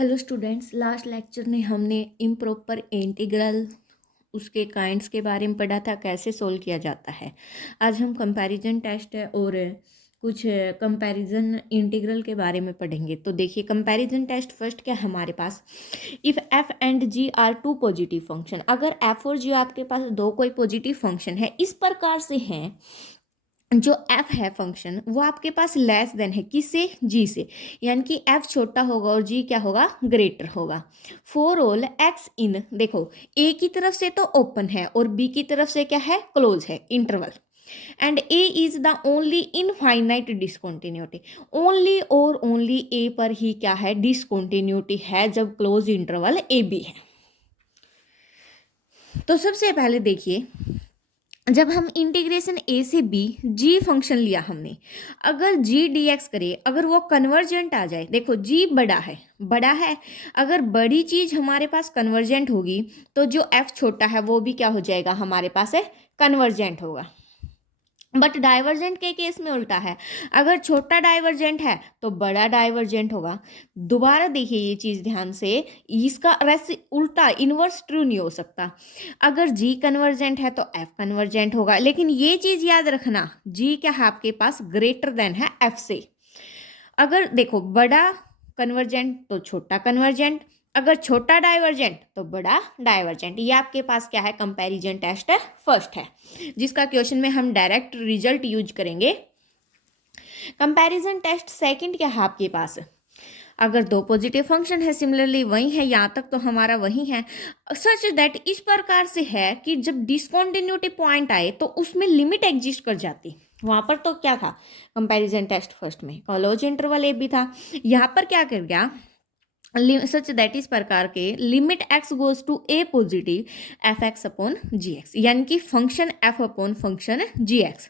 Hello students, last lecture में हमने improper integral उसके काइंड्स के बारे में पढ़ा था, कैसे सोल्व किया जाता है। आज हम कंपैरिजन टेस्ट और कुछ कंपैरिजन इंटीग्रल के बारे में पढ़ेंगे। तो देखिए, कंपैरिजन टेस्ट फर्स्ट क्या है हमारे पास। If F and G are two positive function, अगर एफ और जी आपके पास दो कोई पॉजिटिव फंक्शन है इस प्रकार से हैं, जो f है फंक्शन वो आपके पास लेस देन है किससे, g से, यानी कि f छोटा होगा और g क्या होगा, ग्रेटर होगा। फॉर ऑल x इन, देखो a की तरफ से तो ओपन है और b की तरफ से क्या है, क्लोज है, interval. And a is the only infinite discontinuity, only और ओनली a पर ही क्या है, डिसकंटिन्यूटी है जब क्लोज इंटरवल a b है। तो सबसे पहले देखिए, जब हम इंटीग्रेशन ए से बी जी फंक्शन लिया हमने, अगर जी डी एक्स करे, अगर वो कन्वर्जेंट आ जाए, देखो जी बड़ा है, अगर बड़ी चीज़ हमारे पास कन्वर्जेंट होगी तो जो एफ छोटा है वो भी क्या हो जाएगा, हमारे पास है कन्वर्जेंट होगा। बट डाइवर्जेंट के केस में उल्टा है, अगर छोटा डाइवर्जेंट है तो बड़ा डाइवर्जेंट होगा। दोबारा देखिए ये चीज़ ध्यान से, इसका वैसे उल्टा इन्वर्स ट्रू नहीं हो सकता। अगर जी कन्वर्जेंट है तो एफ कन्वर्जेंट होगा, लेकिन ये चीज़ याद रखना, जी क्या है आपके पास, ग्रेटर देन है एफ से। अगर देखो बड़ा कन्वर्जेंट तो छोटा कन्वर्जेंट, अगर छोटा डाइवर्जेंट तो बड़ा डाइवर्जेंट। ये आपके पास क्या है, कंपैरिजन टेस्ट है फर्स्ट है, जिसका क्वेश्चन में हम डायरेक्ट रिजल्ट यूज करेंगे। कंपैरिजन टेस्ट सेकंड क्या है आपके पास, अगर दो पॉजिटिव फंक्शन है, सिमिलरली वही है, यहाँ तक तो हमारा वही है, सच दैट इस प्रकार से है कि जब डिसकंटिन्यूटी पॉइंट आए तो उसमें लिमिट एग्जिस्ट कर जाती। वहां पर तो क्या था, कंपैरिजन टेस्ट फर्स्ट में क्लोज इंटरवल ए भी था, यहाँ पर क्या कर गया, सच दैट इस प्रकार के limit x goes to a positive f x upon ji x, यानी कि function f upon function g x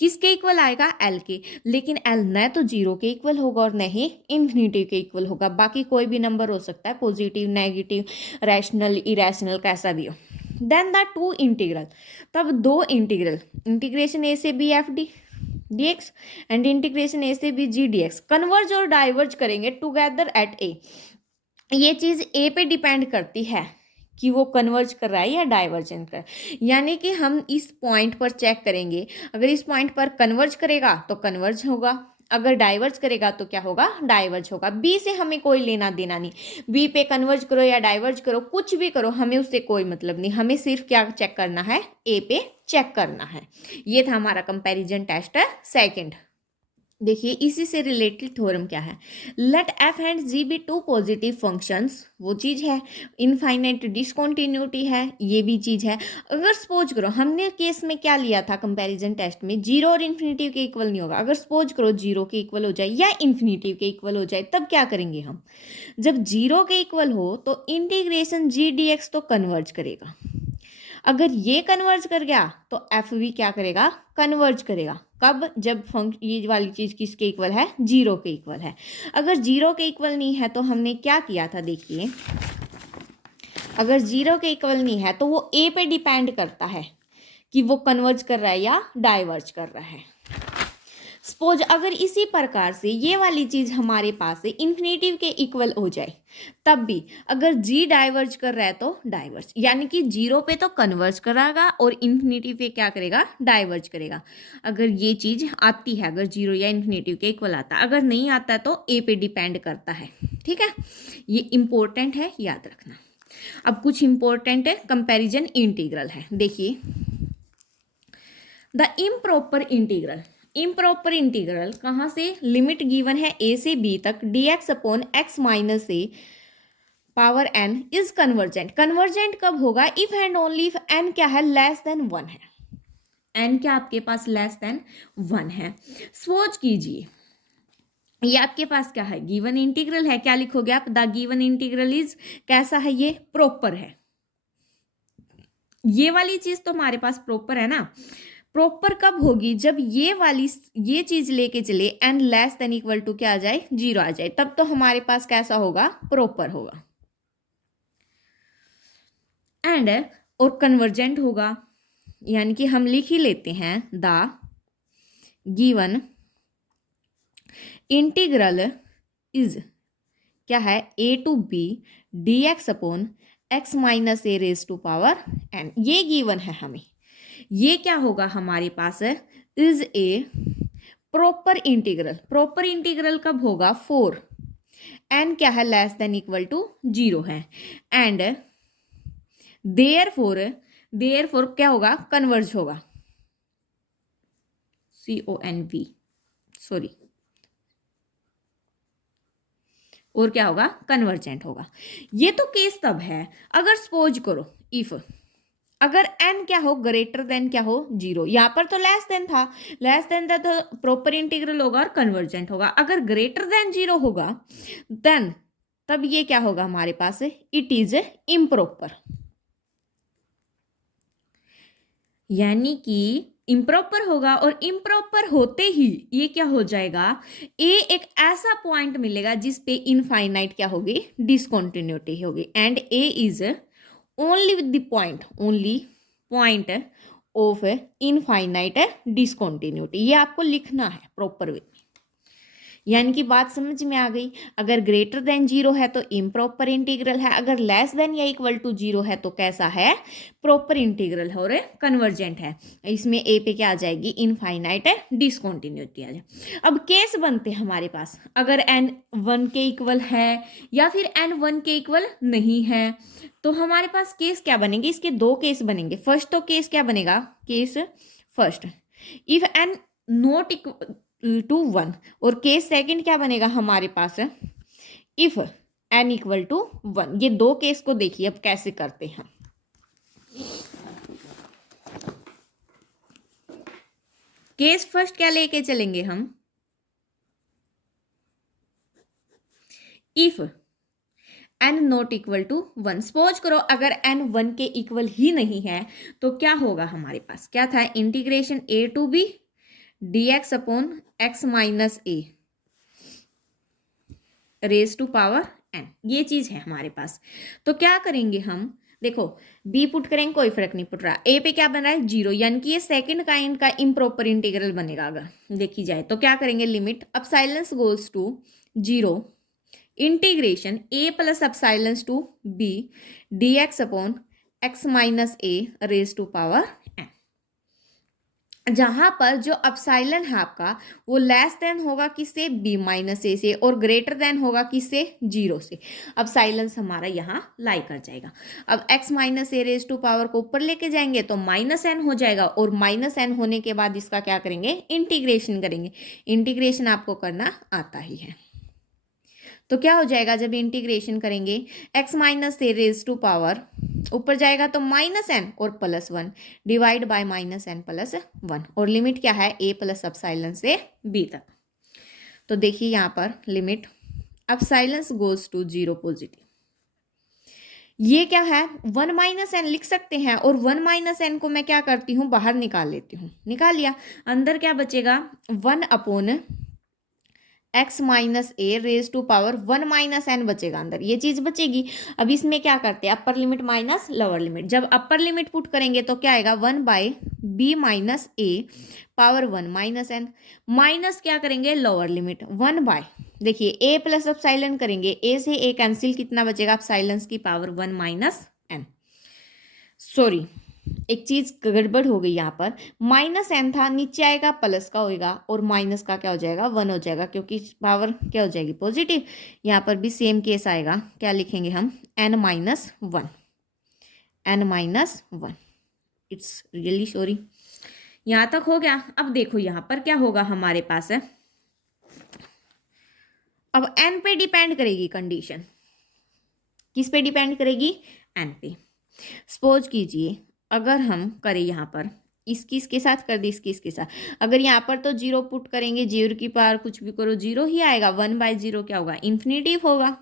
किसके इक्वल आएगा, एल के। लेकिन एल न तो जीरो के इक्वल होगा और न ही इन्फिनिटी के इक्वल होगा, बाकी कोई भी नंबर हो सकता है, पॉजिटिव, नेगेटिव, रैशनल, इरेशनल, कैसा भी हो। देन द टू इंटीग्रल, तब दो इंटीग्रल, इंटीग्रेशन ए से B F D dx and integration A से B G D x converge और डाइवर्ज करेंगे टुगेदर एट ए। ये चीज़ ए पे डिपेंड करती है कि वो कन्वर्ज कर रहा है या डाइवर्जेंट कर रहा है, यानी कि हम इस पॉइंट पर चेक करेंगे, अगर इस पॉइंट पर कन्वर्ज करेगा तो कन्वर्ज होगा, अगर डाइवर्ज करेगा तो क्या होगा, डाइवर्ज होगा। बी से हमें कोई लेना देना नहीं, बी पे कन्वर्ज करो या डाइवर्ज करो, कुछ भी करो, हमें उससे कोई मतलब नहीं, हमें सिर्फ क्या चेक करना है, ए पे चेक करना है। ये था हमारा कंपैरिजन टेस्ट है सेकंड। देखिए इसी से रिलेटेड थ्योरम क्या है, let f and g be two positive functions, वो चीज़ है, इनफाइनाइट डिसकंटिन्यूटी है, ये भी चीज़ है। अगर सपोज करो, हमने केस में क्या लिया था कंपैरिजन टेस्ट में, जीरो और इन्फिनिटिव के इक्वल नहीं होगा, अगर सपोज करो जीरो के इक्वल हो जाए या इन्फिनिटिव के इक्वल हो जाए, तब क्या करेंगे हम, जब जीरो के इक्वल हो तो इंटीग्रेशन जी डी एक्स तो कन्वर्ज करेगा, अगर ये कन्वर्ज कर गया तो एफ भी क्या करेगा, कन्वर्ज करेगा। कब, जब ये वाली चीज़ किसके इक्वल है, जीरो के इक्वल है। अगर जीरो के इक्वल नहीं है तो हमने क्या किया था, देखिए अगर जीरो के इक्वल नहीं है तो वो ए पे डिपेंड करता है कि वो कन्वर्ज कर रहा है या डाइवर्ज कर रहा है। सपोज अगर इसी प्रकार से ये वाली चीज़ हमारे पास है, इन्फिनेटिव के इक्वल हो जाए, तब भी अगर जी डाइवर्ज कर रहा है तो डाइवर्ज, यानी कि जीरो पे तो कन्वर्ज कराएगा और इन्फिनेटिव पे क्या करेगा, डाइवर्ज करेगा। अगर ये चीज़ आती है, अगर जीरो या इन्फिनेटिव के इक्वल आता है, अगर नहीं आता है तो ए पे डिपेंड करता है। ठीक है, ये इंपॉर्टेंट है, याद रखना। अब कुछ इंपॉर्टेंट है कंपैरिजन इंटीग्रल है। देखिए the improper integral, improper integral कहाँ से, लिमिट गिवन है ए से बी तक d x upon x minus a power n is convergent. Convergent कब होगा, if and only if n क्या है, लेस देन वन है, एन क्या आपके पास लेस देन वन है। सपोज कीजिए ये आपके पास क्या है, गिवन इंटीग्रल है, क्या लिखोगे आप, द गिवन इंटीग्रल इज, कैसा है ये, प्रॉपर है। ये वाली चीज तो हमारे पास प्रॉपर है ना। प्रॉपर कब होगी, जब ये चीज लेके चले n less than equal to क्या आ जाए, जीरो आ जाए, तब तो हमारे पास कैसा होगा, प्रॉपर होगा। एंड और कन्वर्जेंट होगा, यानी कि हम लिख ही लेते हैं द गिवन इंटीग्रल इज क्या है A to B D x upon x minus A raise to power N, ये गिवन है हमें। ये क्या होगा हमारे पास है, is a proper integral. Proper integral कब होगा, फोर एन क्या है लेस देन इक्वल टू 0 है, एंड देयरफॉर क्या होगा, कन्वर्ज होगा, CONV सॉरी, और क्या होगा, कन्वर्जेंट होगा। ये तो केस तब है अगर सपोज करो इफ अगर n क्या हो ग्रेटर देन क्या हो 0, यहाँ पर तो लेस देन था, लेस देन था तो प्रॉपर इंटीग्रल होगा और कन्वर्जेंट होगा। अगर ग्रेटर देन 0 होगा देन तब ये क्या होगा हमारे पास, इट इज इम्प्रॉपर, यानी कि इम्प्रॉपर होगा। और इम्प्रॉपर होते ही ये क्या हो जाएगा, ए एक ऐसा पॉइंट मिलेगा जिस पे इनफाइनाइट क्या होगी, डिसकंटिन्यूटी होगी, and A is only with the point of infinite discontinuity. ये आपको लिखना है प्रॉपर वे, यानी कि बात समझ में आ गई। अगर ग्रेटर देन 0 है तो इम्प्रॉपर इंटीग्रल है, अगर लेस देन या इक्वल टू 0 है तो कैसा है, प्रॉपर इंटीग्रल है और कन्वर्जेंट है। इसमें ए पे क्या आ जाएगी, इनफाइनाइट है डिसकंटिन्यूटी आ जाए। अब केस बनते हैं हमारे पास, अगर n 1 के इक्वल है या फिर n 1 के इक्वल नहीं है, तो हमारे पास केस क्या बनेंगे, इसके दो केस बनेंगे। फर्स्ट तो केस क्या बनेगा, case first if n not equal to 1, और केस सेकंड क्या बनेगा हमारे पास, इफ n इक्वल टू 1। ये दो केस को देखिए अब कैसे करते हैं। केस फर्स्ट क्या लेके चलेंगे हम, if n not equal to 1। Suppose करो अगर n 1 के इक्वल ही नहीं है तो क्या होगा हमारे पास, क्या था, integration a to b dx upon x minus A raise to power n, ये चीज है हमारे पास। तो क्या करेंगे हम, देखो b पुट करेंगे कोई फर्क नहीं पड़ रहा, a पे क्या बन रहा है 0, यानी कि ये सेकंड काइंड का इम्प्रॉपर इंटीग्रल बनेगा अगर देखी जाए तो। क्या करेंगे, limit epsilon goes to 0 integration a plus epsilon to b dx upon x minus A raise to power n। जहां पर जो अपसाइलन है आपका वो लेस देन होगा किससे, b माइनस ए से, और ग्रेटर देन होगा किससे, 0 से। अपसाइलेंस हमारा यहाँ लाई कर जाएगा। अब x minus A raise to power को ऊपर लेके जाएंगे तो माइनस एन हो जाएगा, और माइनस एन होने के बाद इसका क्या करेंगे, इंटीग्रेशन करेंगे। इंटीग्रेशन आपको करना आता ही है। तो क्या हो जाएगा जब इंटीग्रेशन करेंगे, x minus A raise to power ऊपर जाएगा तो माइनस एन और plus 1 divide by minus n plus 1, और लिमिट क्या है, a प्लस अपसाइलन से b तक। तो देखिए यहाँ पर limit epsilon goes to 0 positive, ये क्या है 1 माइनस एन लिख सकते हैं, और 1 माइनस एन को मैं क्या करती हूँ, बाहर निकाल लेती हूँ। निकाल लिया, अंदर क्या बचेगा, 1 upon x minus A raise to power 1 minus n बचेगा अंदर, ये चीज बचेगी। अब इसमें क्या करते हैं, upper limit minus lower limit. जब अपर लिमिट पुट करेंगे तो क्या आएगा, 1 by b minus a power 1 minus n, minus क्या करेंगे लोअर लिमिट 1 बाय, देखिए a प्लस अपसाइलन करेंगे, a से a कैंसिल, कितना बचेगा, अपसाइलेंस की पावर 1 माइनस एन। सॉरी एक चीज गड़बड़ हो गई, यहाँ पर माइनस एन था, नीचे आएगा प्लस का होएगा, और माइनस का क्या हो जाएगा, 1 हो जाएगा, क्योंकि पावर क्या हो जाएगी, पॉजिटिव। यहाँ पर भी सेम केस आएगा, क्या लिखेंगे हम, n minus 1, n minus 1। It's really sorry, यहाँ तक हो गया। अब देखो यहाँ पर क्या होगा हमारे पास है, अब n पे डिपेंड करेगी कंडीशन, किस पे डिपेंड करेगी, n पे। सपोज कीजिए अगर हम करें यहाँ पर इसकी इसके साथ कर दी, इसकी इसके साथ, अगर यहाँ पर तो 0 पुट करेंगे, 0 की पावर कुछ भी करो 0 ही आएगा, 1 बाई 0 क्या होगा, इन्फिनिटिव होगा।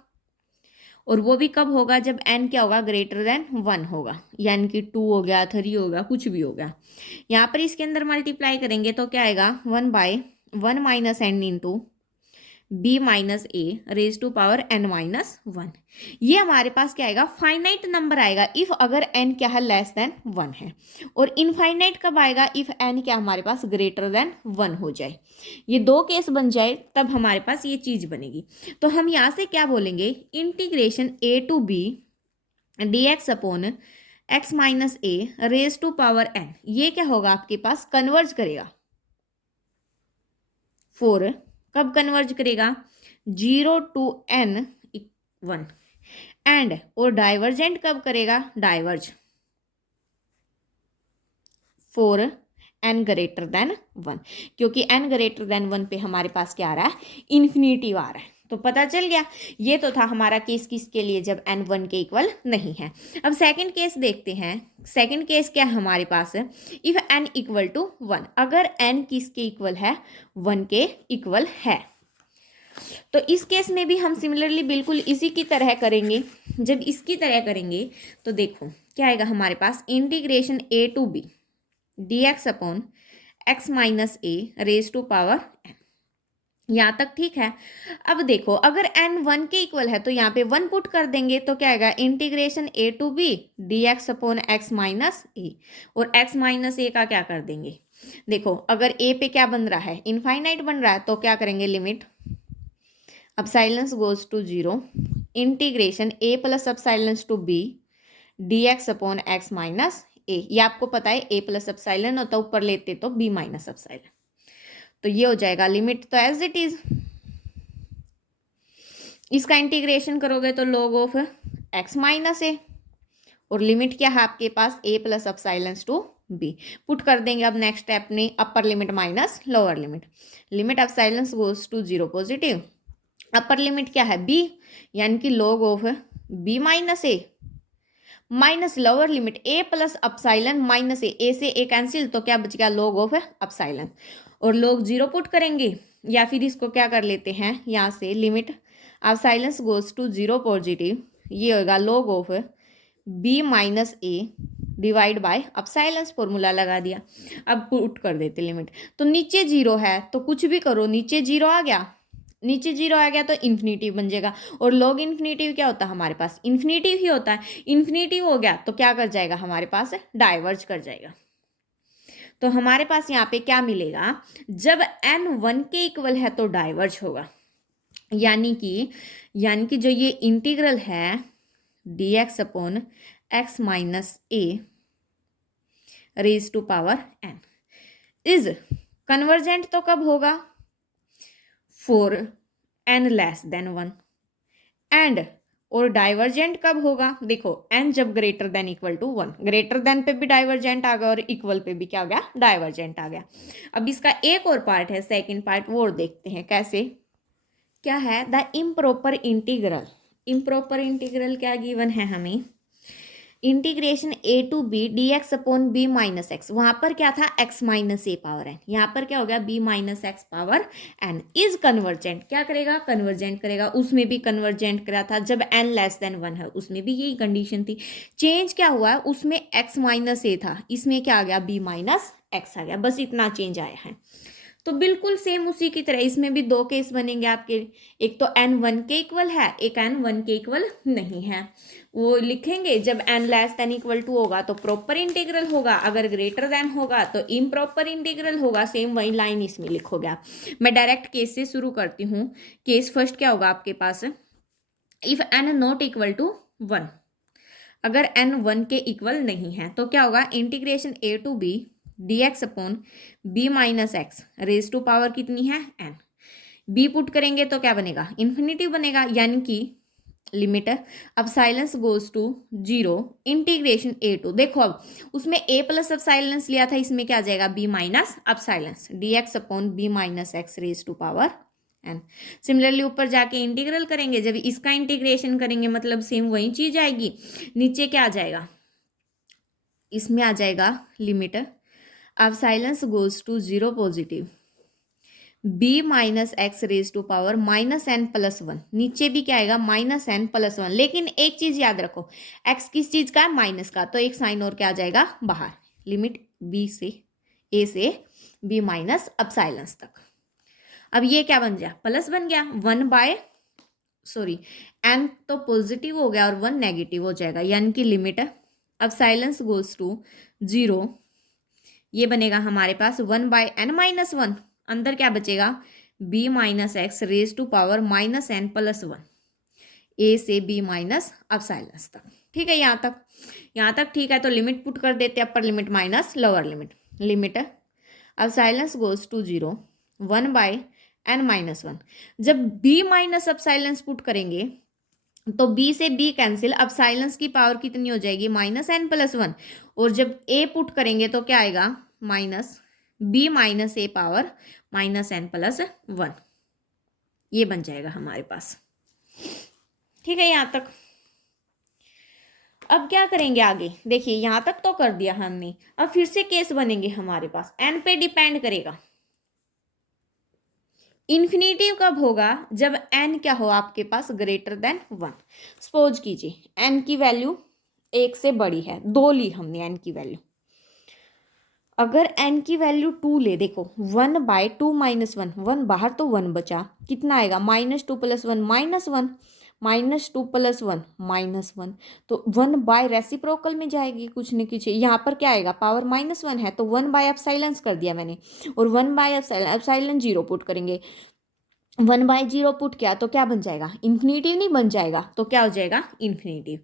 और वो भी कब होगा, जब n क्या होगा, ग्रेटर देन 1 होगा, यानी कि 2 हो गया, 3 हो गया, कुछ भी हो गया। यहाँ पर इसके अंदर मल्टीप्लाई करेंगे तो क्या आएगा, 1 by 1 minus n into b minus A raise to power n minus one. ये हमारे पास क्या आएगा, फाइनाइट नंबर आएगा इफ अगर एन क्या है लेस देन वन है, और इनफाइनाइट कब आएगा, इफ एन क्या हमारे पास ग्रेटर देन वन हो जाए। ये दो केस बन जाए तब हमारे पास ये चीज बनेगी। तो हम यहाँ से क्या बोलेंगे, integration A to B D x upon x minus A raise to power N, ये क्या होगा आपके पास, कन्वर्ज करेगा। फोर कब कन्वर्ज करेगा, 0 टू एन वन, एंड और डाइवर्जेंट कब करेगा, diverge for n greater than one, क्योंकि एन ग्रेटर देन वन पे हमारे पास क्या आ रहा है, इन्फिनिटिव आ रहा है। तो पता चल गया, ये तो था हमारा केस किसके लिए, जब एन वन के इक्वल नहीं है। अब सेकंड केस देखते हैं। सेकंड केस क्या हमारे पास है, if n equal to one, अगर एन किसके इक्वल है, वन के इक्वल है। तो इस केस में भी हम सिमिलरली बिल्कुल इसी की तरह करेंगे। जब इसकी तरह करेंगे तो देखो क्या आएगा हमारे पास, integration A to B D x upon x minus A raise to power N. यहाँ तक ठीक है। अब देखो अगर एन वन के इक्वल है तो यहाँ पे वन पुट कर देंगे तो क्या आएगा, integration A to B D x upon x minus A, और एक्स माइनस ए का क्या कर देंगे, देखो अगर ए पे क्या बन रहा है, इनफाइनाइट बन रहा है, तो क्या करेंगे, limit epsilon goes to zero, integration A plus epsilon to B D x upon x minus A. ये आपको पता है ए प्लस अपसाइलन होता, ऊपर लेते तो बी माइनस अपसाइलन, तो ये हो जाएगा लिमिट तो एज इट इज। इसका इंटीग्रेशन करोगे तो log of X minus A, और लिमिट क्या है आपके पास, A plus epsilon to B put कर देंगे। अब नेक्स्ट स्टेप में upper limit minus lower limit, limit epsilon goes to zero positive, upper limit क्या है बी, यानी कि log of B minus A minus lower limit A plus epsilon minus A से A cancel, तो क्या बच गया, log ऑफ अपसाइलन, और log जीरो पुट करेंगे, या फिर इसको क्या कर लेते हैं, यहाँ से limit epsilon goes to zero positive, ये होगा log of B minus a divide by epsilon, formula लगा दिया। अब पुट कर देते लिमिट, तो नीचे जीरो है तो कुछ भी करो, नीचे जीरो आ गया, नीचे जीरो आ गया तो इन्फिनिटिव बन जाएगा, और log इन्फिनिटिव क्या होता है हमारे पास, इन्फिनिटिव ही होता है। इन्फिनिटिव हो गया तो क्या कर जाएगा हमारे पास, डाइवर्ज कर जाएगा। तो हमारे पास यहाँ पे क्या मिलेगा, जब n वन के इक्वल है तो डाइवर्ज होगा, यानी कि जो ये इंटीग्रल है d x upon x minus A raise to power n is convergent, तो कब होगा, for n less than one, and और डाइवर्जेंट कब होगा, देखो एन जब greater than equal to one, greater than पे भी डाइवर्जेंट आ गया और इक्वल पे भी क्या हो गया, डाइवर्जेंट आ गया। अब इसका एक और पार्ट है, सेकंड पार्ट, वो देखते हैं कैसे, क्या है, the improper integral. Improper integral क्या गिवन है हमें, integration A to B D x upon B minus x, वहां पर क्या था, x minus a power N, यहाँ पर क्या हो गया, b minus x power n is convergent, क्या करेगा, कन्वर्जेंट करेगा। उसमें भी कन्वर्जेंट करा था जब एन लेस देन वन है, उसमें भी यही कंडीशन थी। चेंज क्या हुआ है, उसमें एक्स माइनस ए था, इसमें क्या आ गया, बी माइनस एक्स आ गया, बस इतना चेंज आया है। तो बिल्कुल सेम उसी की तरह इसमें भी दो केस बनेंगे आपके, एक तो एन वन के इक्वल है, एक एन वन के इक्वल नहीं है। वो लिखेंगे जब n less than equal to होगा तो प्रॉपर इंटीग्रल होगा, अगर ग्रेटर देन होगा तो इम्प्रॉपर इंटीग्रल होगा। सेम वही लाइन इसमें लिखोगे आप। मैं डायरेक्ट केस से शुरू करती हूँ। केस फर्स्ट क्या होगा आपके पास, if N not equal to one, अगर एन वन के इक्वल नहीं है तो क्या होगा, integration A to B D x upon B minus x raise to power कितनी है, एन। बी पुट करेंगे तो क्या बनेगा, इन्फिनिटी बनेगा, यानी कि limit epsilon goes to zero integration A to, देखो अब उसमें ए प्लस अपसाइलेंस लिया था, इसमें क्या आ जाएगा, b minus epsilon d x upon B minus x raise to power n. Similarly ऊपर जाके इंटीग्रल करेंगे, जब इसका इंटीग्रेशन करेंगे मतलब सेम वही चीज आएगी। नीचे क्या आ जाएगा, इसमें आ जाएगा limit epsilon goes to zero positive b minus x raise to power minus n plus one, नीचे भी क्या आएगा, माइनस एन प्लस वन। लेकिन एक चीज याद रखो, एक्स किस चीज का है, माइनस का, तो एक साइन और क्या आ जाएगा बाहर, लिमिट बी से ए से बी माइनस अपसाइलेंस तक। अब ये क्या बन गया, प्लस बन गया, n तो पॉजिटिव हो गया और 1 नेगेटिव हो जाएगा, यानी कि limit epsilon goes to 0, ये बनेगा हमारे पास 1/n-1, अंदर क्या बचेगा b minus x raise to power -n + 1, a से b माइनस अब साइलेंस तक। ठीक है, यहाँ तक ठीक है। तो लिमिट पुट कर देते हैं, upper limit minus lower limit epsilon goes to 0, 1/n-1। जब b माइनस अब साइलेंस पुट करेंगे तो b से b कैंसिल, अब साइलेंस की पावर कितनी हो जाएगी -n + 1, और जब a पुट करेंगे तो क्या आएगा -b minus a power -n + 1, ये बन जाएगा हमारे पास। ठीक है, यहाँ तक। अब क्या करेंगे आगे, देखिए यहाँ तक तो कर दिया हमने, अब फिर से केस बनेंगे हमारे पास, n पे डिपेंड करेगा। इन्फिनेटिव कब होगा, जब n क्या हो आपके पास ग्रेटर देन 1। सपोज कीजिए n की वैल्यू 1 से बड़ी है, 2 ली हमने n की वैल्यू, अगर n की वैल्यू 2 ले, देखो 1/2 - 1, 1 बाहर तो 1 बचा, कितना आएगा -2 + 1 -1, -2 + 1 -1, तो 1 बाय रेसिप्रोकल में जाएगी कुछ न कुछ, यहाँ पर क्या आएगा पावर -1 है तो 1/ε कर दिया मैंने, और 1/ε 0 पुट करेंगे, 1/0 पुट किया तो क्या बन जाएगा, इन्फिनेटिव नहीं बन जाएगा, तो क्या हो जाएगा इन्फिनेटिव।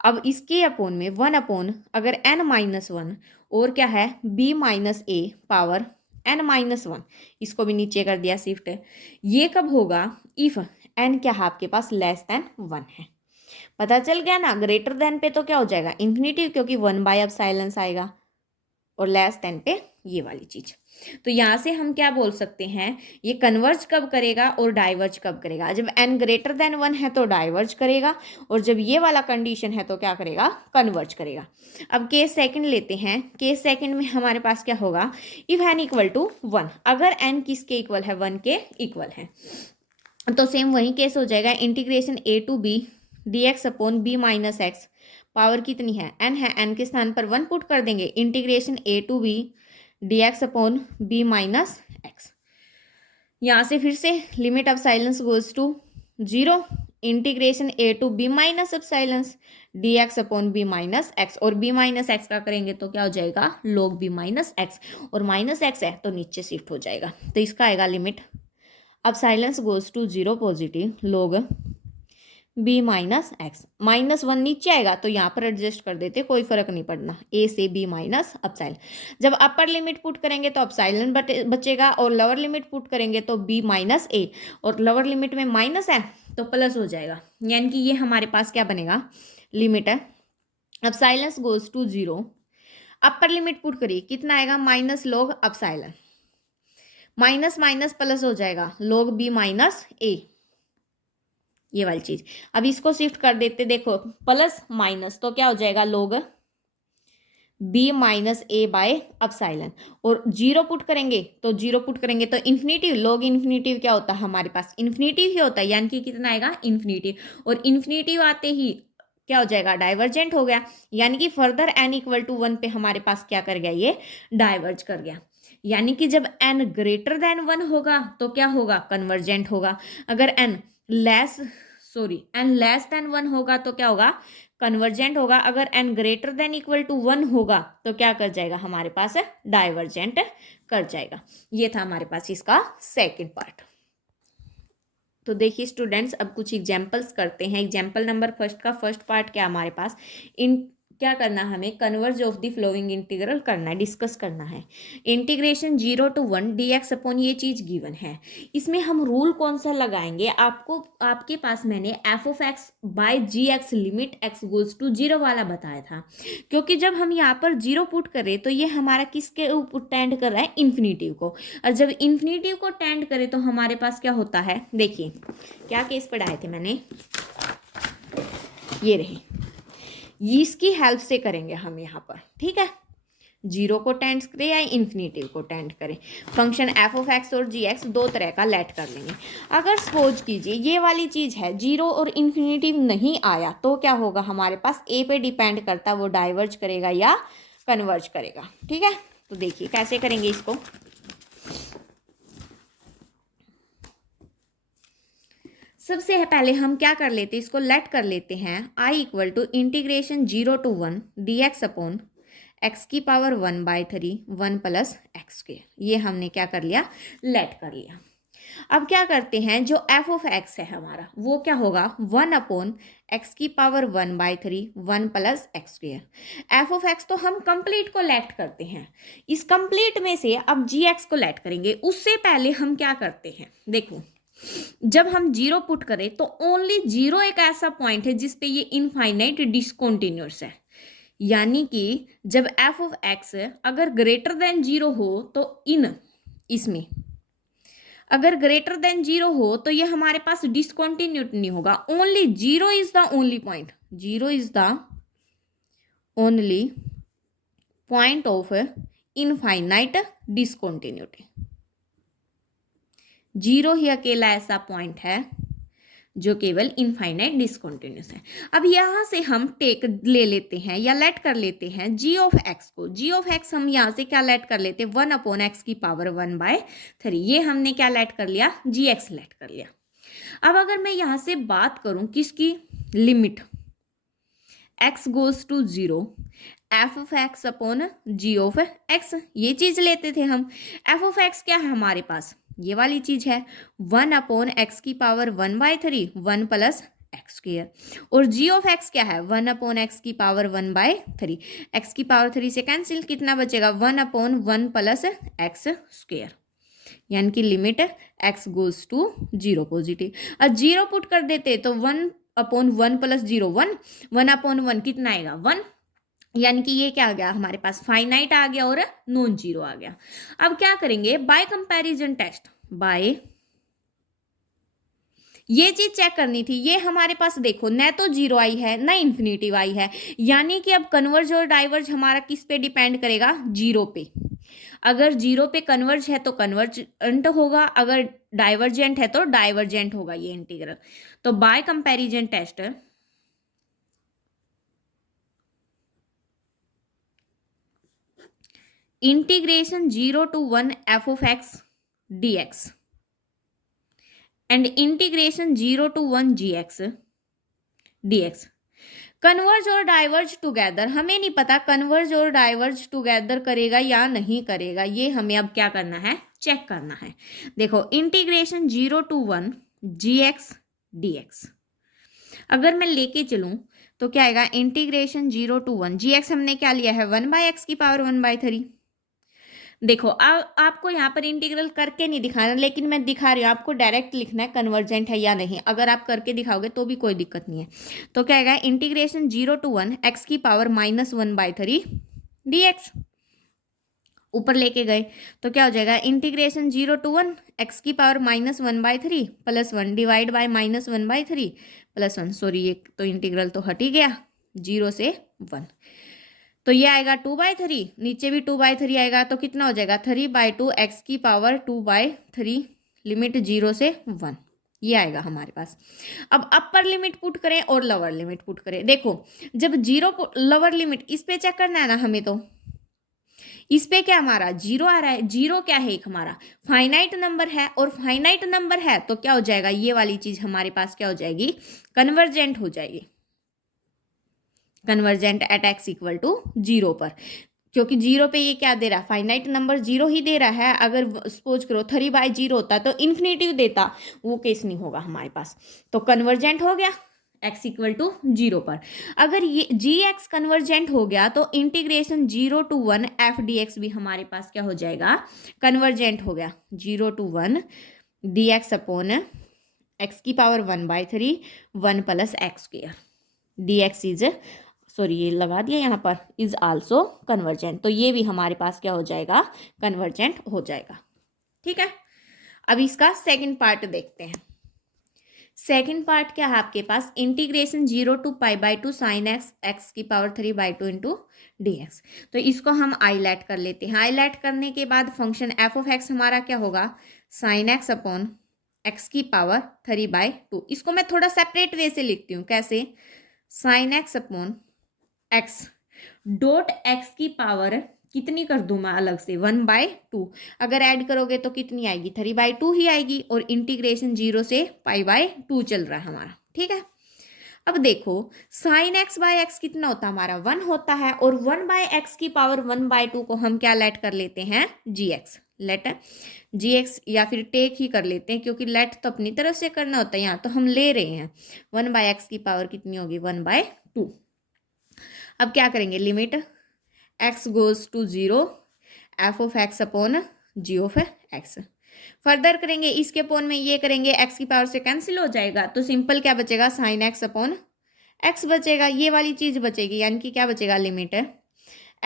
अब इसके अपोन में 1 अगर n-1 और क्या है b minus a power n-1, इसको भी नीचे कर दिया शिफ्ट, ये कब होगा इफ n क्या है आपके पास लेस देन 1 है। पता चल गया ना, ग्रेटर देन पे तो क्या हो जाएगा इन्फिनेटिव, क्योंकि 1/ε आएगा, और लेस देन पे ये वाली चीज। तो यहाँ से हम क्या बोल सकते हैं, ये कन्वर्ज कब करेगा और डाइवर्ज कब करेगा, जब n ग्रेटर देन 1 है तो डाइवर्ज करेगा, और जब ये वाला कंडीशन है तो क्या करेगा कन्वर्ज करेगा। अब केस सेकंड लेते हैं, केस सेकंड में हमारे पास क्या होगा, इफ n = 1, अगर n किसके इक्वल है 1 के इक्वल है, तो सेम वही केस हो जाएगा, integration a to b dx upon b minus x, power कितनी है n है, n के स्थान पर 1 पुट कर देंगे, integration a to b dx upon b minus x. यहाँ से फिर से limit epsilon goes to 0, integration a to b minus epsilon dx upon b minus x, और b माइनस एक्स का करेंगे तो क्या हो जाएगा log b माइनस एक्स, और माइनस एक्स है तो नीचे शिफ्ट हो जाएगा, तो इसका आएगा limit epsilon goes to 0 positive log b minus x, -1 नीचे आएगा तो यहाँ पर एडजस्ट कर देते, कोई फर्क नहीं पड़ना, a से b माइनस अपसाइलन। जब अपर लिमिट पुट करेंगे तो अपसाइलन बचेगा, और लोअर लिमिट पुट करेंगे तो b माइनस a, और लोअर लिमिट में माइनस है तो प्लस हो जाएगा, यानी कि ये हमारे पास क्या बनेगा लिमिट है। Epsilon goes to 0, upper limit put करिए कितना आएगा -log epsilon, minus minus plus हो जाएगा log b माइनस a, ये वाली चीज। अब इसको शिफ्ट कर देते, देखो प्लस माइनस तो क्या हो जाएगा log b minus a by epsilon, और 0 पुट करेंगे तो इन्फिनेटिव, log इन्फिनेटिव क्या होता है हमारे पास इन्फिनेटिव ही होता है, यानी कि कितना आएगा इन्फिनेटिव, और इन्फिनेटिव आते ही क्या हो जाएगा डाइवर्जेंट हो गया, यानी कि फर्दर n = 1 पे हमारे पास क्या कर गया ये डाइवर्ज कर गया, यानी कि जब n ग्रेटर देन 1 होगा तो क्या होगा कन्वर्जेंट होगा, अगर n लेस देन 1 होगा तो क्या होगा कन्वर्जेंट होगा, अगर n greater than equal to 1 होगा तो क्या कर जाएगा हमारे पास डाइवर्जेंट कर जाएगा। ये था हमारे पास इसका सेकंड पार्ट। तो देखिए स्टूडेंट्स, अब कुछ एग्जाम्पल्स करते हैं। एग्जाम्पल नंबर फर्स्ट का फर्स्ट पार्ट क्या हमारे पास क्या करना, हमें converse of the flowing integral करना है, डिस्कस करना है। इंटीग्रेशन 0 to 1 dx अपॉन ये चीज़ गिवन है, इसमें हम रूल कौन सा लगाएंगे, आपके पास मैंने f(x) by gx limit x goes to 0 वाला बताया था, क्योंकि जब हम यहाँ पर 0 पुट करें तो ये हमारा किसके ऊपर टेंड कर रहा है इन्फिनेटिव को, और जब इन्फिनेटिव को टेंड करे तो हमारे पास क्या होता है, देखिए क्या केस पढ़ाए थे मैंने, ये रहे, इसकी हेल्प से करेंगे हम यहाँ पर, ठीक है, 0 को टेंड करें या इन्फिनेटिव को टेंड करें। फंक्शन f(x) और gx दो तरह का लेट कर लेंगे। अगर सपोज कीजिए ये वाली चीज़ है 0 और इन्फिनेटिव नहीं आया तो क्या होगा हमारे पास, a पे डिपेंड करता वो डाइवर्ज करेगा या कन्वर्ज करेगा, ठीक है। तो देखिए कैसे करेंगे इसको, सबसे पहले हम क्या कर लेते हैं, इसको लेट कर लेते हैं I equal to integration 0 to 1 dx upon x की पावर 1/3 1 प्लस एक्स के, ये हमने क्या कर लिया, लेट कर लिया। अब क्या करते हैं, जो एफ ऑफ एक्स है हमारा वो क्या होगा, 1 अपॉन एक्स की power 1/3 1 plus X square. F of x तो हम कंप्लीट को लेट करते हैं, इस कंप्लीट में से अब जी एक्स को लेट करेंगे। उससे पहले हम क्या करते हैं, देखो जब हम जीरो पुट करें तो ओनली जीरो एक ऐसा पॉइंट है जिसपे ये इनफाइनाइट डिसकंटिन्यूअस है, यानी कि जब एफ ऑफ एक्स अगर ग्रेटर देन जीरो हो तो इसमें अगर ग्रेटर देन जीरो हो तो ये हमारे पास डिसकंटिन्यूट नहीं होगा। Only zero is the only point, zero is the only point of infinite discontinuity. Zero ही अकेला ऐसा पॉइंट है जो केवल इनफाइनाइट डिसकंटिन्यूअस है। अब यहां से हम टेक ले लेते हैं या लेट कर लेते हैं जी ऑफ एक्स को। जी ऑफ एक्स हम यहां से क्या लेट कर लेते हैं, 1 अपॉन एक्स की पावर 1/3, ये हमने क्या लेट कर लिया, जी एक्स लेट कर लिया। अब अगर मैं यहां से बात करूं किसकी, limit x goes to 0 f of x upon ji of x, ये चीज लेते थे हम। एफ ऑफ एक्स क्या है हमारे पास, ये वाली चीज है 1 अपॉन एक्स की पावर 1/3 1 प्लस एक्स स्क्वायर, और जी ऑफ एक्स क्या है 1 अपॉन एक्स की पावर 1/3, एक्स की पावर 3 से कैंसिल, कितना बचेगा 1 अपॉन 1 प्लस एक्स स्क्वायर, यानी कि limit x goes to 0 positive. अब जीरो पुट कर देते तो 1 अपॉन 1 प्लस 0 1, 1 अपॉन 1 कितना आएगा 1, यानी कि ये क्या आ गया हमारे पास, फाइनाइट आ गया और नॉन जीरो आ गया। अब क्या करेंगे, बाय कंपैरिजन टेस्ट, बाय ये चीज चेक करनी थी। ये हमारे पास देखो न तो जीरो आई है न इन्फिनिटिव आई है, यानी कि अब कन्वर्ज और डाइवर्ज हमारा किस पे डिपेंड करेगा, जीरो पे। अगर जीरो पे कन्वर्ज है तो कन्वर्जेंट होगा, अगर डाइवर्जेंट है तो डाइवर्जेंट होगा ये इंटीग्रल। तो by comparison test integration 0 to 1 f of x D x and integration 0 to 1 g x D x, converge और डाइवर्ज टुगेदर, हमें नहीं पता कन्वर्ज और डाइवर्ज टुगेदर करेगा या नहीं करेगा, ये हमें अब क्या करना है, चेक करना है। देखो integration 0 to 1 g x D x अगर मैं लेके चलूं तो क्या आएगा, इंटीग्रेशन 0 to 1 जी एक्स हमने क्या लिया है 1/x की पावर 1/3। देखो आपको यहाँ पर इंटीग्रल करके नहीं दिखाना, लेकिन मैं दिखा रही हूँ आपको, डायरेक्ट लिखना है कन्वर्जेंट है या नहीं। अगर आप करके दिखाओगे तो भी कोई दिक्कत नहीं है। तो क्या आएगा, इंटीग्रेशन 0 to 1 एक्स की पावर -1/3 dx, ऊपर लेके गए तो क्या हो जाएगा, इंटीग्रेशन 0 to 1 एक्स की पावर -1/3 + 1 डिवाइड बाय -1/3 + 1, सॉरी ये तो इंटीग्रल तो हट ही गया 0 से 1, तो ये आएगा 2/3, नीचे भी 2/3 आएगा, तो कितना हो जाएगा 3/2 एक्स की पावर 2/3 लिमिट 0 से 1, ये आएगा हमारे पास। अब अपर लिमिट पुट करें और लोअर लिमिट पुट करें। देखो जब जीरो लोअर लिमिट इस पे चेक करना है ना हमें, तो इस पे क्या हमारा जीरो आ रहा है, जीरो क्या है एक हमारा फाइनाइट नंबर है, और फाइनाइट नंबर है तो क्या हो जाएगा, ये वाली चीज हमारे पास क्या हो जाएगी, कन्वर्जेंट हो जाएगी, convergent at x equal to 0 पर, क्योंकि 0 पे ये क्या दे रहा है, फाइनाइट नंबर 0 ही दे रहा है। अगर सपोज करो 3/0 होता तो इन्फिनेटिव देता, वो केस नहीं होगा हमारे पास, तो कन्वर्जेंट हो गया x इक्वल टू 0 पर। अगर ये जी एक्स कन्वर्जेंट हो गया तो integration 0 to 1 F D x भी हमारे पास क्या हो जाएगा, कन्वर्जेंट हो गया 0 to 1 D x upon x की power 1/3 1 plus X square D X is, sorry ये लगा दिया यहाँ पर, इज आल्सो कन्वर्जेंट, तो ये भी हमारे पास क्या हो जाएगा, कन्वर्जेंट हो जाएगा। ठीक है, अब इसका सेकंड पार्ट देखते हैं। सेकंड पार्ट क्या है आपके पास, integration 0 to π/2 sine X X की पावर 3/2 इंटू डी एक्स, तो इसको हम आईलेट कर लेते हैं। आईलेट करने के बाद फंक्शन एफ ऑफ एक्स हमारा क्या होगा, साइन एक्स अपॉन एक्स की पावर 3/2, इसको मैं थोड़ा सेपरेट वे से लिखती हूँ, कैसे, sign x upon x dot x की पावर कितनी कर दूं मैं अलग से, 1/2। अगर ऐड करोगे तो कितनी आएगी, 3/2 ही आएगी। और इंटीग्रेशन 0 से π/2 चल रहा है हमारा, ठीक है। अब देखो साइन एक्स बाय एक्स कितना होता है हमारा, 1 होता है। और 1/x की पावर 1/2 को हम क्या लेट कर लेते हैं, जी एक्स लेट जी एक्स, या फिर टेक ही कर लेते हैं, क्योंकि लेट तो अपनी तरफ से करना होता है, यहाँ तो हम ले रहे हैं। 1/x की पावर कितनी होगी, 1/2। अब क्या करेंगे, limit x goes to 0 f of x upon ji of x. Further करेंगे इसके अपॉन में ये करेंगे, x की पावर से कैंसिल हो जाएगा, तो सिंपल क्या बचेगा, साइन एक्स अपॉन एक्स बचेगा, ये वाली चीज बचेगी। यानी कि क्या बचेगा, limit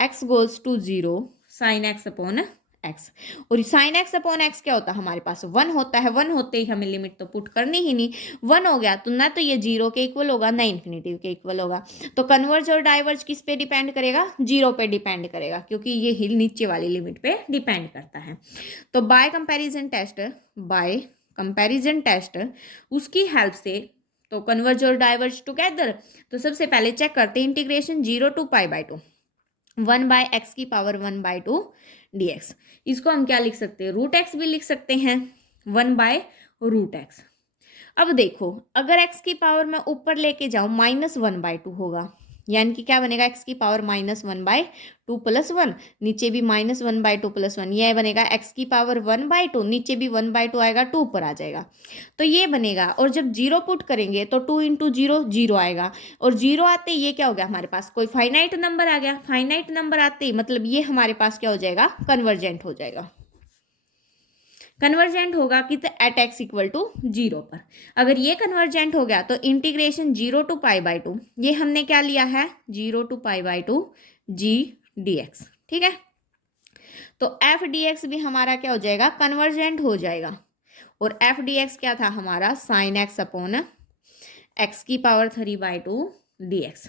x goes to 0 sine x upon x. और साइन एक्स अपॉन एक्स क्या होता है हमारे पास, 1 होता है। 1 होते ही हमें लिमिट तो पुट करनी ही नहीं, 1 हो गया तो ना तो ये 0 के इक्वल होगा ना इन्फिनिटिव के इक्वल होगा। तो कन्वर्ज और डाइवर्ज किस पे डिपेंड करेगा, 0 पे डिपेंड करेगा, क्योंकि ये हिल नीचे वाली लिमिट पे डिपेंड करता है। तो बाय कंपैरिजन टेस्ट उसकी हेल्प से, तो कन्वर्ज और डाइवर्ज टुगेदर। तो सबसे पहले चेक करते हैं, इंटीग्रेशन 0 to π/2 1/x की पावर 1/2 dx। इसको हम क्या लिख सकते हैं, रूट एक्स भी लिख सकते हैं, 1/√x। अब देखो अगर x की पावर मैं ऊपर लेके जाऊं -1/2 होगा, यानी कि क्या बनेगा, x की पावर -1/2 + 1, नीचे भी -1/2 + 1, यह बनेगा x की पावर 1/2, नीचे भी 1/2 आएगा, 2 ऊपर आ जाएगा, तो ये बनेगा। और जब 0 पुट करेंगे तो 2 × 0 0 आएगा, और 0 आते ही ये क्या हो गया हमारे पास, कोई फाइनाइट नंबर आ गया। फाइनाइट नंबर आते ही मतलब ये हमारे पास क्या हो जाएगा, कन्वर्जेंट हो जाएगा। कन्वर्जेंट होगा कि एट एक्स इक्वल टू 0 पर। अगर ये कन्वर्जेंट हो गया तो इंटीग्रेशन 0 to π/2, ये हमने क्या लिया है, 0 to π/2 जी dx, ठीक है। तो एफ डी एक्स भी हमारा क्या हो जाएगा, कन्वर्जेंट हो जाएगा। और एफ डी एक्स क्या था हमारा, साइन एक्स अपॉन एक्स की पावर 3/2 dx।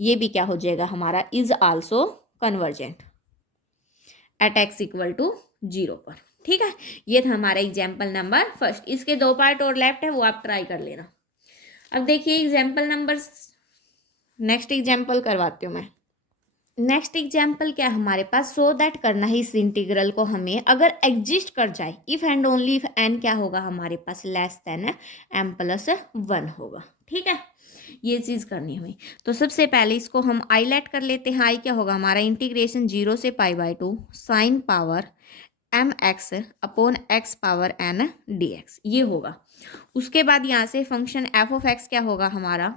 ये भी क्या हो जाएगा हमारा, is also convergent at x equal to 0 पर, ठीक है। ये था हमारा एग्जाम्पल नंबर फर्स्ट। इसके 2 पार्ट और लेफ्ट है, वो आप ट्राई कर लेना। अब देखिए एग्जाम्पल नंबर, नेक्स्ट एग्जाम्पल करवाती हूँ मैं। नेक्स्ट एग्जाम्पल क्या है हमारे पास, सो दैट करना है इस इंटीग्रल को हमें, अगर एग्जिस्ट कर जाए, if and only if n क्या होगा हमारे पास, लेस देन m+1 होगा, ठीक है। ये चीज करनी है हमें। तो सबसे पहले इसको हम आईलेट कर लेते हैं। आई क्या होगा हमारा, इंटीग्रेशन 0 से π/2 sine power mx upon x power n dx, ये होगा। उसके बाद यहाँ से फंक्शन f ऑफ x क्या होगा हमारा,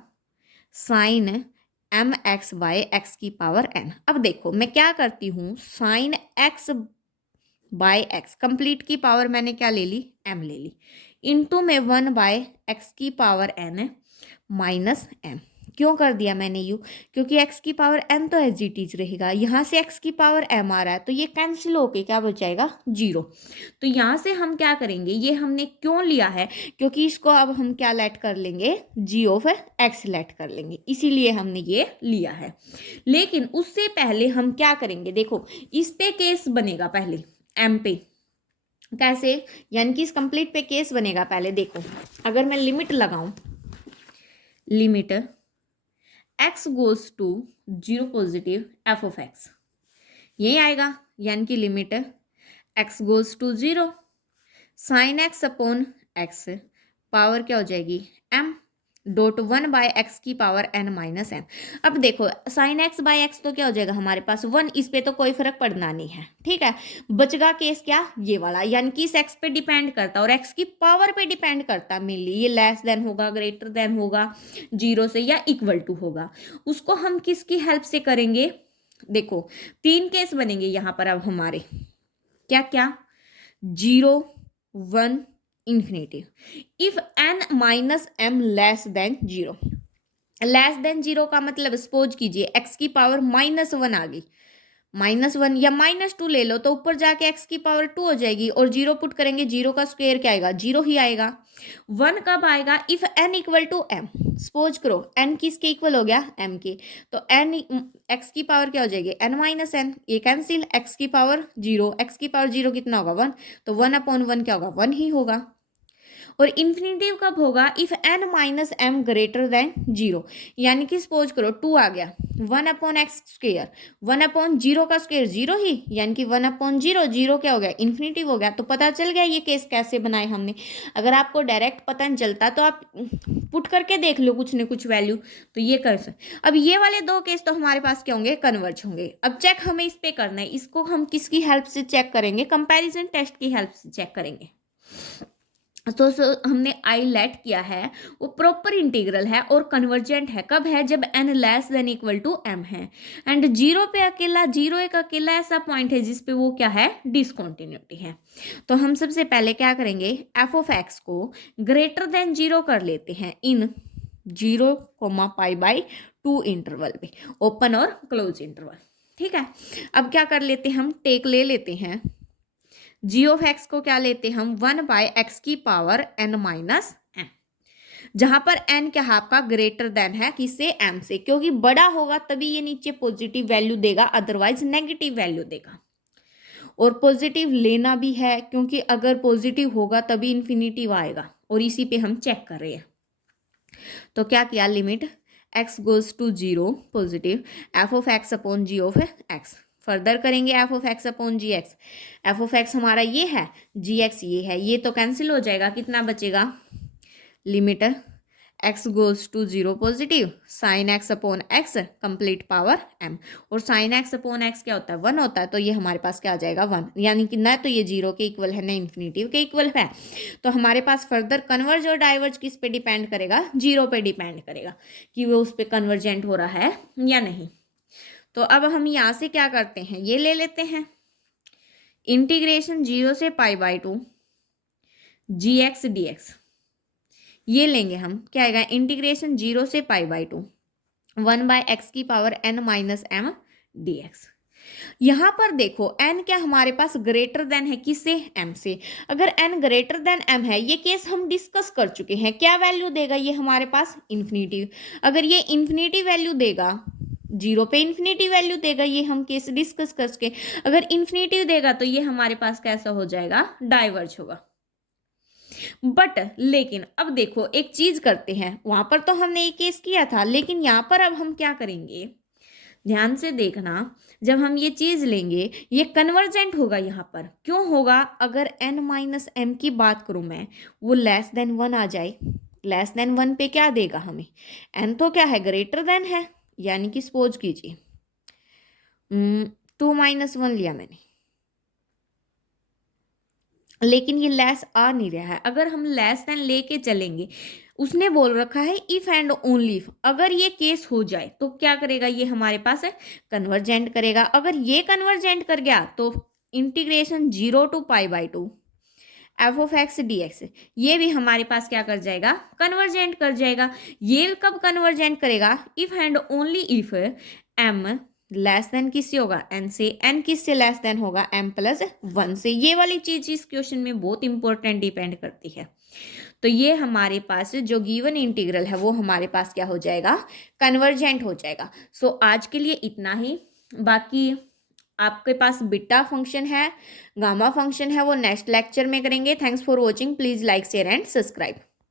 साइन mx बाय x की पावर n। अब देखो मैं क्या करती हूँ, sine x by x complete की पावर मैंने क्या ले ली, m ले ली, इंटू में 1/x की पावर n माइनस m। क्यों कर दिया मैंने यू, क्योंकि x की पावर n तो एज इट इज रहेगा, यहाँ से x की पावर m आ रहा है, तो ये कैंसिल होके क्या बचाएगा, 0। तो यहाँ से हम क्या करेंगे, ये हमने क्यों लिया है, क्योंकि इसको अब हम क्या लेट कर लेंगे, g ऑफ x लेट कर लेंगे, इसीलिए हमने ये लिया है। लेकिन उससे पहले हम क्या करेंगे, देखो इस पे केस बनेगा पहले, m पे कैसे, यानी कि इस कंप्लीट पे केस बनेगा पहले। देखो अगर मैं लिमिट लगाऊं, limit x goes to 0 positive F of x, यही आएगा। यानी कि limit x goes to 0 sine x upon x, power क्या हो जाएगी m डॉट 1/x की पावर n माइनस m। अब देखो साइन एक्स बाय एक्स तो क्या हो जाएगा हमारे पास 1, इस पे तो कोई फर्क पड़ना नहीं है, ठीक है। बचगा केस क्या, ये वाला, यानी कि इस x पे डिपेंड करता और x की पावर पे डिपेंड करता मेनली, ये लेस देन होगा, ग्रेटर देन होगा 0 से, या इक्वल टू होगा। उसको हम किसकी हेल्प से करेंगे, देखो 3 केस बनेंगे यहाँ पर अब हमारे, क्या क्या, 0 1 infinitive. If n minus m less than 0, less than 0 का मतलब सपोज कीजिए x की पावर -1 आ गई, -1 या -2 ले लो, तो ऊपर जाके x की पावर 2 हो जाएगी, और 0 पुट करेंगे, 0 का स्क्वायर क्या आएगा, 0 ही आएगा। 1 कब आएगा, if n equal to m, suppose करो n किसके इक्वल हो गया, m के, तो n x की पावर क्या हो जाएगी, n माइनस n, ये कैंसिल, x की पावर 0, x की पावर 0 कितना होगा 1, तो 1/1 क्या होगा, 1 ही होगा। और इन्फिनेटिव कब होगा, if n minus m greater than 0, यानी कि सपोज करो 2 आ गया, 1/x², 1/0 का स्क्वायर 0 ही, यानी कि 1/0, 0 क्या हो गया, इन्फिनेटिव हो गया। तो पता चल गया ये केस कैसे बनाए हमने। अगर आपको डायरेक्ट पता नहीं चलता तो आप पुट करके देख लो कुछ न कुछ वैल्यू, तो ये कर सकते। अब ये वाले दो केस तो हमारे पास क्या होंगे, कन्वर्ज होंगे। अब चेक हमें इस पे करना है, इसको हम किसकी हेल्प से चेक करेंगे, कंपैरिजन टेस्ट की हेल्प से चेक करेंगे। तो हमने आई लेट किया है, वो प्रॉपर इंटीग्रल है और कन्वर्जेंट है। कब है, जब n less than equal to m है। एंड जीरो पे अकेला, जीरो एक अकेला ऐसा पॉइंट है जिसपे वो क्या है, डिसकंटिन्यूटी है। तो हम सबसे पहले क्या करेंगे, एफ ऑफ एक्स को ग्रेटर देन 0 कर लेते हैं इन 0,π/2 इंटरवल पे, ओपन और क्लोज इंटरवल। ठीक है, अब क्या कर लेते हैं, हम टेक ले लेते हैं जी ऑफ एक्स को, क्या लेते हैं हम, 1/x⁻n-m, जहां पर n क्या है आपका, ग्रेटर देन है किससे, m से, क्योंकि बड़ा होगा तभी ये नीचे पॉजिटिव वैल्यू देगा, अदरवाइज नेगेटिव वैल्यू देगा। और पॉजिटिव लेना भी है, क्योंकि अगर पॉजिटिव होगा तभी इन्फिनिटिव आएगा, और इसी पे हम चेक कर रहे हैं। तो क्या किया, limit x goes to 0 positive, F of x upon ji of x. Further करेंगे F of x upon ji X, F of X हमारा ये है, जी एक्स ये है, ये तो कैंसिल हो जाएगा, कितना बचेगा, limit x goes to 0 positive, sine x upon x complete power m, और साइन एक्स अपॉन एक्स क्या होता है, 1 होता है, तो ये हमारे पास क्या आ जाएगा 1, यानी कि ना तो ये 0 के इक्वल है ना इन्फिनेटिव के इक्वल है। तो हमारे पास फर्दर कन्वर्ज और डाइवर्ज किस पे डिपेंड करेगा, 0 पे डिपेंड करेगा कि वो उस पर कन्वर्जेंट हो रहा है या नहीं। तो अब हम यहाँ से क्या करते हैं, ये ले लेते हैं इंटीग्रेशन 0 से π/2 gx dx, ये लेंगे हम, क्या आएगा, इंटीग्रेशन 0 से π/2 1/x⁻n-m dx। यहां पर देखो n क्या हमारे पास ग्रेटर देन है किससे, m से। अगर n ग्रेटर देन m है, ये केस हम डिस्कस कर चुके हैं, क्या वैल्यू देगा ये हमारे पास, इन्फिनेटिव। अगर ये इन्फिनेटिव वैल्यू देगा, 0 पे इन्फिनेटिव वैल्यू देगा, ये हम केस डिस्कस कर चुके। अगर इन्फिनेटिव देगा तो ये हमारे पास कैसा हो जाएगा, डाइवर्ज होगा। बट लेकिन अब देखो एक चीज करते हैं, वहां पर तो हमने एक केस किया था, लेकिन यहां पर अब हम क्या करेंगे, ध्यान से देखना, जब हम ये चीज लेंगे ये कन्वर्जेंट होगा। यहाँ पर क्यों होगा, अगर n-m की बात करूं मैं, वो लेस देन 1 आ जाए, लेस देन 1 पे क्या देगा हमें, n तो क्या है, ग्रेटर देन है, यानी कि सपोज कीजिए 2-1 लिया मैंने, लेकिन ये लेस आ नहीं रहा है। अगर हम लेस देन लेके चलेंगे, उसने बोल रखा है इफ एंड ओनली इफ, अगर ये केस हो जाए तो क्या करेगा, ये हमारे पास है कन्वर्जेंट करेगा। अगर ये कन्वर्जेंट कर गया तो integration 0 to π/2 F of x D X, ये भी हमारे पास क्या कर जाएगा, कन्वर्जेंट कर जाएगा। ये कब कन्वर्जेंट करेगा, if and only if m less than किससे होगा, एन से, एन किससे लेस देन होगा, m+1 से। ये वाली चीज इस क्वेश्चन में बहुत इंपॉर्टेंट डिपेंड करती है। तो ये हमारे पास जो गिवन इंटीग्रल है वो हमारे पास क्या हो जाएगा, कन्वर्जेंट हो जाएगा। सो आज के लिए इतना ही, बाकी आपके पास बीटा फंक्शन है, गामा फंक्शन है, वो नेक्स्ट लेक्चर में करेंगे। Thanks for watching, please like share and subscribe.